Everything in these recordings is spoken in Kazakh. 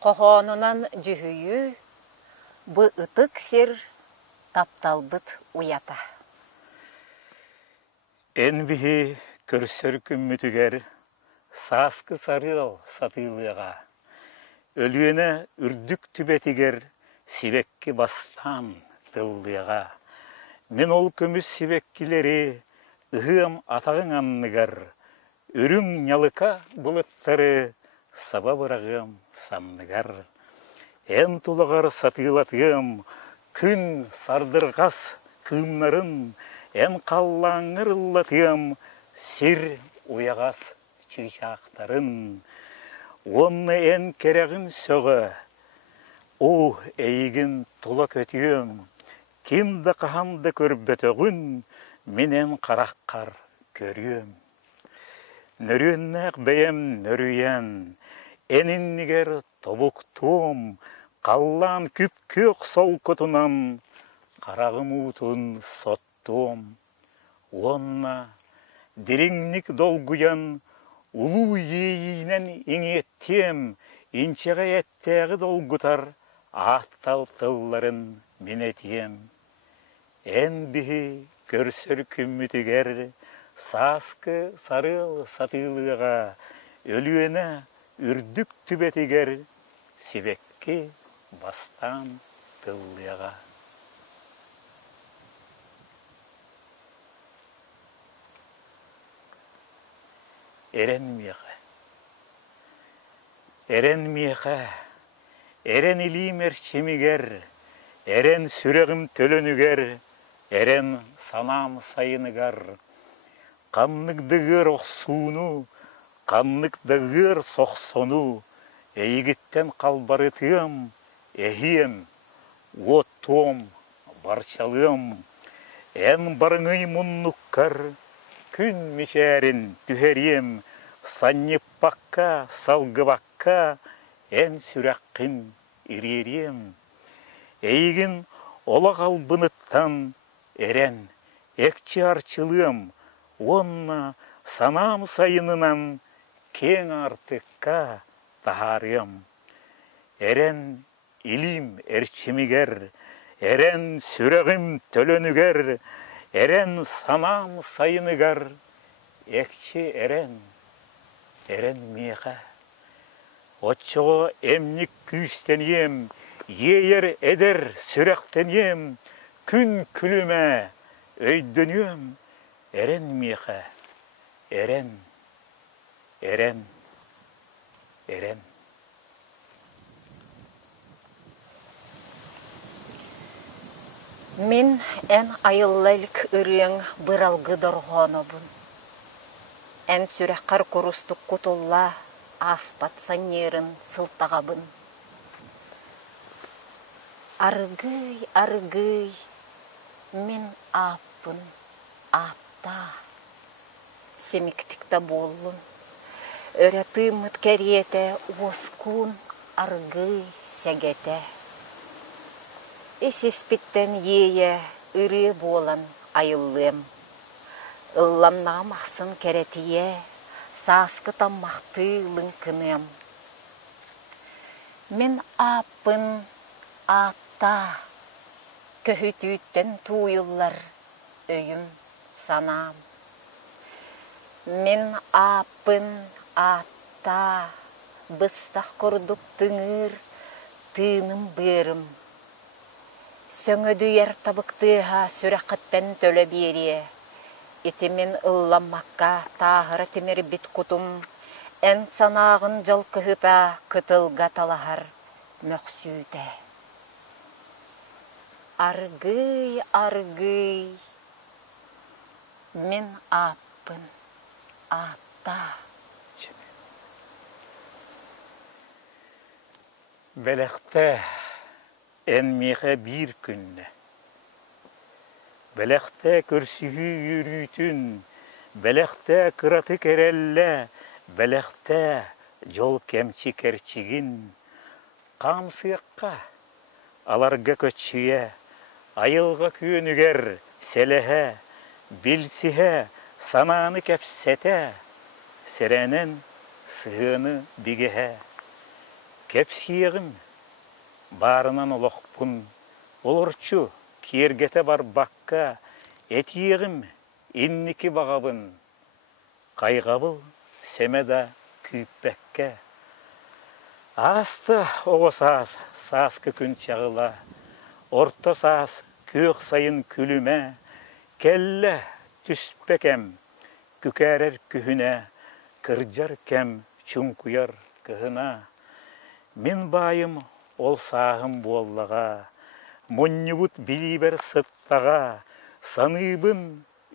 Qoğonundan cühüyü, bu ıtık sir тапталбыт уята. Энбихи көрсөркүм мүтүгер саскы сарыл сатылыга. Өлүөнө үрдүк түбетигер сибекки бастан тыллыга. Мен ол көмүс сибеккилери ыгым атагың анныгар. Үрүң нялыка булыттары саба бырагым самныгар. Эн тулагар сатылатыгым күн сардырғас кымнарын, ән қаллаңыр ұллатыям сир уяғас чыйшақтарын. Онны ән керегін сөгі, о әйгін тұла көтіем, кімді қағамды көрбетіғін, менен қараққар көріем. Нөрүеннәк бәйем нөрүен, әніннігер тобуқтуым, қаллан күп-көк сол көтінан, қарағым ұтын соттуым. Онна дереңнік долгуян, ұлу ейінен еңеттем, инчеға әттәғі долгутар, аттал тылларын менетем. Ән бігі көрсір күммітігер, саскы сарыл сатылыға, өлүені үрдік түбетігер, сибекки бастан тыллыға. Эрен миеға, эрен илим эрчимигер, эрен сүрегім төлөнігер, эрен санам сайыныгар. Қамнықдығыр оқсуыну, қамнықдығыр соқсону, эйгиттен қалбарытым, эхием, оттом, барчалым, эн барыңый мұннуккар, күн мишәрін түхерем, саннеппаққа, салгыбаққа, эн сүрәққін иререм. Эйгін ола қалбыныттан, эрен, экчі арчылым, онна санам сайынынан, кен артыққа, тахарым. Эрен илим эрчимигер, эрен сүрегім төлөнігер, эрен санам сайыныгар, экчи эрен миеға. Отчоға эмник күйістенем, ейер эдер сүректенем, күн күліме өйдөнем, эрен миеға, эрен. Мен ән айыллайлык үрең бұралғы дұрғаны бұн. Ән сүрәққар көрістік құтылла аспат санерін сылтаға бұн. Аргый, мен аппын, апта. Семіктікті болын. Өреті мұткәреті оскун аргый сәгеті. Эсеспиттен ее үрі болан айылым. Ылламна мақсын кәретие, саскы таммақтылың кінем. Мен аппын атта, көхітүйттен туйыллар өйім санам. Мен аппын атта, быстақ көрдік тыңыр, тыным бөрім. Сөңөдүйер табықтыға сүрәқіттен төлі бере. Етімен ылламаққа тағыры темір бит құтым, ән санағын жалқығыта қытылға талағар мөксүйді. Аргый, мен аппын, атта. Бәліқті ән меға бір күнні. Бәліқті көрсігі үйрүйтін, бәліқті қыраты кәрәлі, бәліқті жол кәмчі кәрчігін. Қамсыяққа, аларға көтшіе, айылға күйінігер, сәліғі, білсіғі, сананы кәпсәті, сәрәнін сығыны бігіғі. Kepsiyegim barынан олоқпын, олорчу киергете бар баққа, etiyegim inniki бағабын, қайғабыл семеда күйіппәкке. Асты оғы сасқы күн чағыла, орта сас көк сайын күліме, келле түспекем, күкәрер күхіне, кыржар кәм чүнкуяр кыхына. Мен байым ол сағым боллаға, мұнныбыт билибер сыттаға, саныбын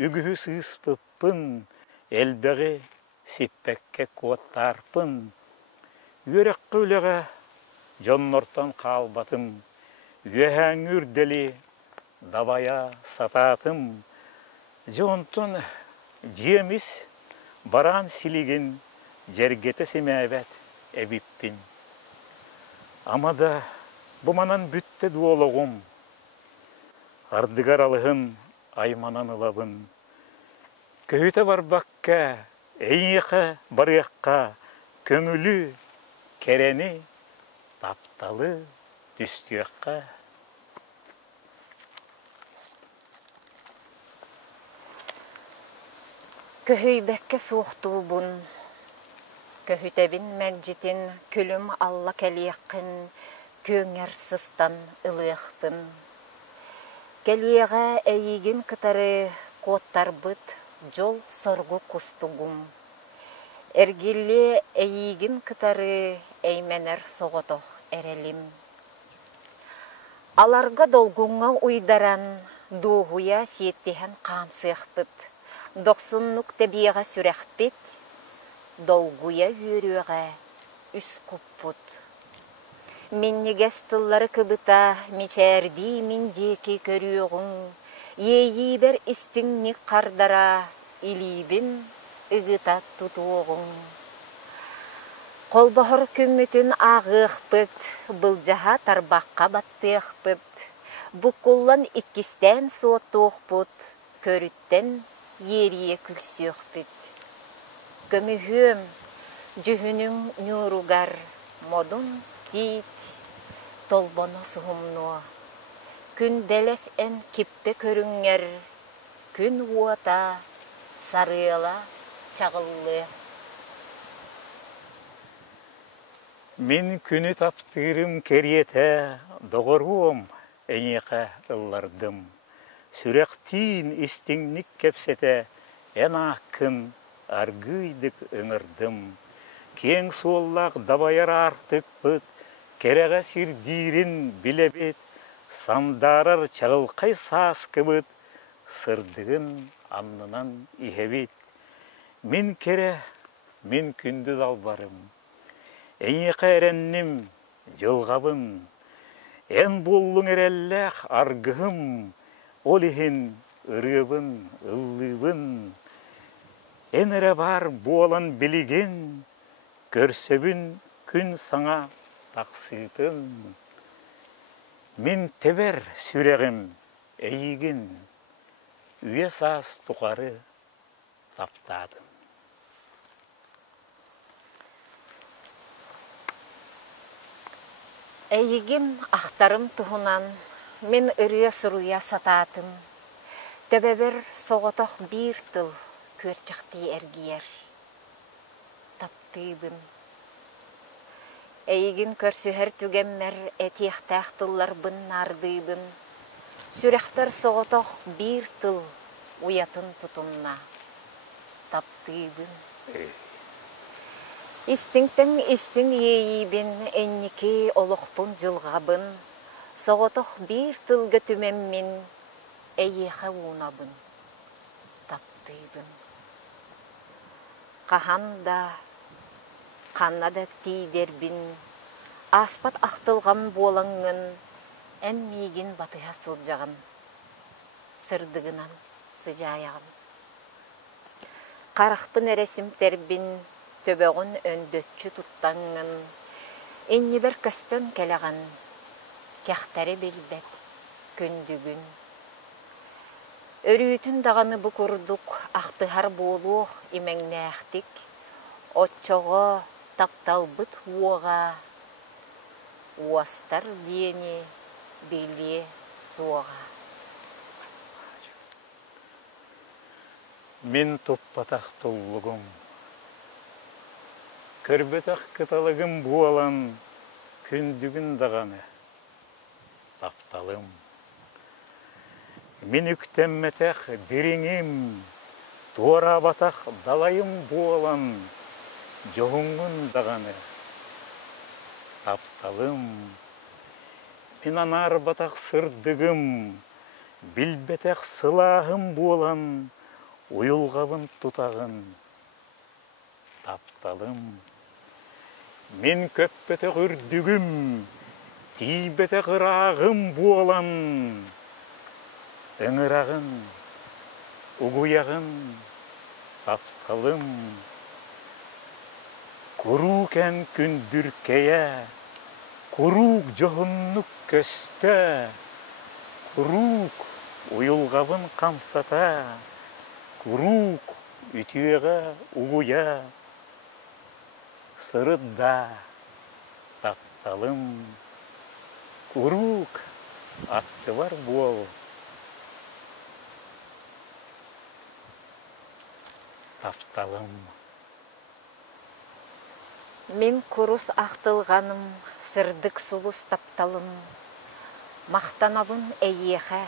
үгіхі сыспыппын, әлбәғі сиппәкке куаттарпын. Үйерек қөліға жоннортан қалбатым, үйәң үрділі дабая сататым. Жонтын жеміс баран силеген жергеті семәбәт әбіппін. Амада бұманан бүтті дуолығым, ардығар алығын айманан ылабын. Көйті бар баққа, әйеқі барыққа, көңілі керені тапталы түстіққа. Көйбәкке суықтуыбын, көйтәбін мәджетін күлім алла кәлияқын, көңер сыстан ылықпын. Кәлияға әйігін кытары коттар бұт, жол соргу кустугум. Әргелі әйігін кытары әйменер соғытоқ әрелім. Аларға долгуңа уйдаран дуғуя сиеттіхен қамсықпыт. Доқсыннук тәбиеға сүрәқпет, долгуя үйріға үс күппут. Меннегес тыллары кыбыта, мечәрді мендекі көріғың, ейі бір істіңні қардара, илибін үгіта тұтуғың. Қолбағыр күммітін ағықпыт, бұл жаға тарбаққа баттықпыт, бұққылан иккістен суаттуқпыт, көріттен ерие күлсөқпіт. Көміхөм жүхінің нүругар, модун тит, толбоны сұғымнуа. Күн дәлес ән киппе көріңер, күн уата, сарыла, чағылы. Мен күні таптырым керете, доғыруым әнеқа ыллардым. Сүрәқтин істіңнік кәпсеті, ән ақын аргыйдық ыңырдым. Кең соллақ дабайар артық бұд, кереға сирдирін білебет, сандарар чағылқай сасқы бұд, сырдығын аннынан ихебет. Мен кере, мен күнді далбарым, әнеқа әрәннім жылғабым, ән боллың әрәлләқ аргығым, ол ехін ұрыбын, ұллыбын, ән әрі бар болан білеген, көрсөбін күн саңа тақсытын. Мен тебер сүрәғім әйігін, үйе сас тұқары таптадым. Әйігін ақтарым тұғынан, мен ұрыя сұруя сататым. Төбәбір соғытақ бір тыл көрчіқті әргiyер. Таптыбын. Әйігін көрсүхер түгеммер әтияқтақтылар бын нардыбын. Сүрәқтір соғытақ бір тыл уятын тұтынна. Таптыбын. Истіңтің истің ейібін әннеке олықпын жылғабын. Соғытық бір тылғы түмеммен әйеға унабын, таптыбын. Қаханда, қаннада тейдербін, аспат ақтылған болаңын, әнмейген батыға сылжағын, сырдығынан сыжаяғын. Қарақпын әресімтербін, төбеғін өндөтчі тұттаңын, әнні бір көстен кәліған, кәқтәрі белбәт күндігін. Өрүтін дағаны бұқырдық, ақтығар болуқ имәңнәқтік, отчоға тапталбыт уоға, уастар диени били суаға. Мен топпатақ толлығым, көрбетақ кыталығым буалан, күндігін дағаны, тапталым. Мен үктемметақ береңім, туара батақ далайым буалан, жоғыңын дағаны, тапталым. Мен анар батақ сырдығым, білбетақ сылағым буалан, уйылғабын тұтағын, тапталым. Мен көппетек үрдігім, тейбетек ырағым буалан, ыңырағын, угуяғын, тапталым. Курукен күндүркея, курук жоғыннық көсті, курук уйылғабын қамсата, курук ütüyeğe uğuya, sırıdda taptalım. Kuruk attı var bol. Taptalım. Мен kurus ақтылғаным, сырдық сұлыс тапталым. Мақтанабын әйеға,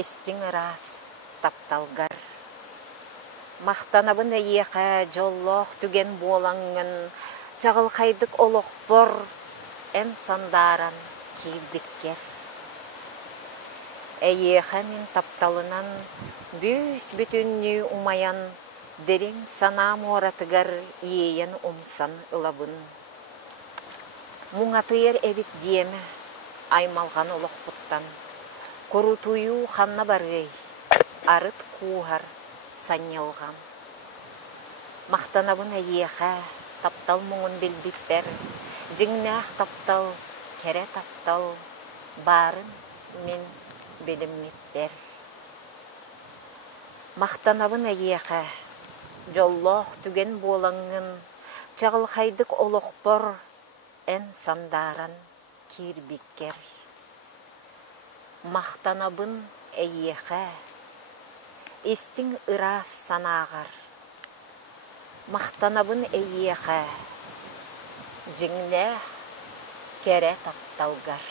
естің рас тапталғар. Мақтанабын әйеға жоллоқ түген болаңын, чағыл қайдық олық бор, ән сандаран кейдіккер. Әйеға мен тапталынан бүйс бүтінні умаян, дерең санам оратыгар иейен умсан ылабын. Мұңатыер әбік диеме, аймалған олық бұттан, көрутую қанна барғай, арыт куғар санелған. Мақтанабын әйеға, таптал мұңын білбіттер, жіңнәқ таптал, кәрі таптал, барын мен білімметтер. Мақтанабын әйеға, жоллоқ түген болаңын, чағыл қайдық олық бор, ән сандаран кирбиккер. Мақтанабын әйеға, естің ырас санағар. Мақтанабын әйеға, жіңнәқ кәрі тапталғар.